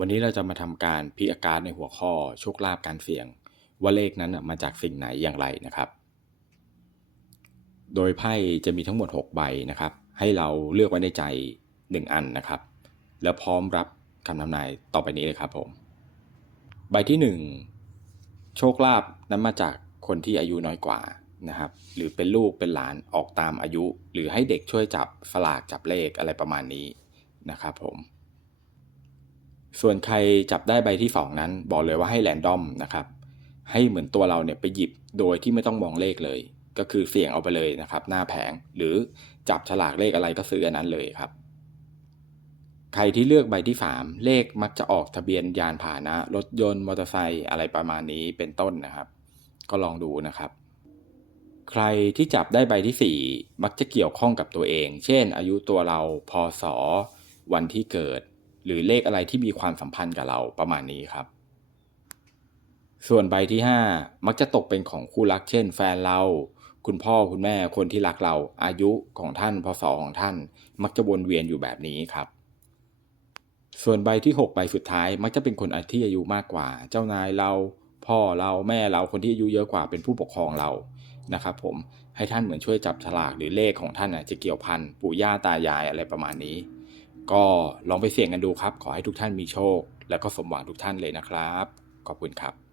วันนี้เราจะมาทำการพิจารณาในหัวข้อโชคลาภการเสี่ยง ว่าเลขนั้นมาจากสิ่งไหนอย่างไรนะครับ โดยไพ่จะมีทั้งหมด 6 ใบนะครับ ให้เราเลือกไว้ในใจ 1 อันนะครับ แล้วพร้อมรับคำทำนายต่อไปนี้เลยครับผม ใบที่ 1 โชคลาภนั้นมาจากคนที่อายุน้อยกว่านะครับ หรือเป็นลูกเป็นหลานออกตามอายุ หรือให้เด็กช่วยจับสลากจับเลขอะไรประมาณนี้นะครับผม ส่วนใครจับได้ใบที่ 2 นั้น บอกเลยว่าให้แรนดอมนะครับ ให้เหมือนตัวเราเนี่ยไปหยิบโดยที่ไม่ต้องมองเลขเลย ก็คือเสี่ยงเอาไปเลยนะครับ หน้าแผงหรือจับฉลากเลขอะไรก็ซื้ออันนั้นเลยครับ ใครที่เลือกใบที่ 3 เลขมักจะออกทะเบียนยานพาหนะ รถยนต์มอเตอร์ไซค์อะไรประมาณนี้เป็นต้นนะครับ ก็ลองดูนะครับใครที่จับได้ใบที่ 4 มักจะเกี่ยวข้องกับตัวเอง เช่น อายุตัวเรา พศ วันที่เกิด หรือเลขอะไรที่มีความสัมพันธ์กับเราประมาณนี้ครับ ส่วนใบที่ 5 มักจะตกเป็นของคู่รักเช่น แฟนเรา คุณพ่อคุณแม่คนที่รักเรา อายุของท่านพศของท่าน มักจะวนเวียนอยู่แบบนี้ครับ ส่วนใบที่ 6 ใบสุดท้าย มักจะเป็นคนที่อายุมากกว่า เจ้านายเรา พ่อเราแม่เราคนที่อายุเยอะกว่าเป็นผู้ปกครองเรานะครับผมให้ท่านเหมือนช่วยจับฉลากหรือเลขของท่านจะเกี่ยวพันปู่ย่าตายายอะไรประมาณนี้ ก็ลองไปเสี่ยงกันดูครับ ขอให้ทุกท่านมีโชค และก็สมหวังทุกท่านเลยนะครับ ขอบคุณครับ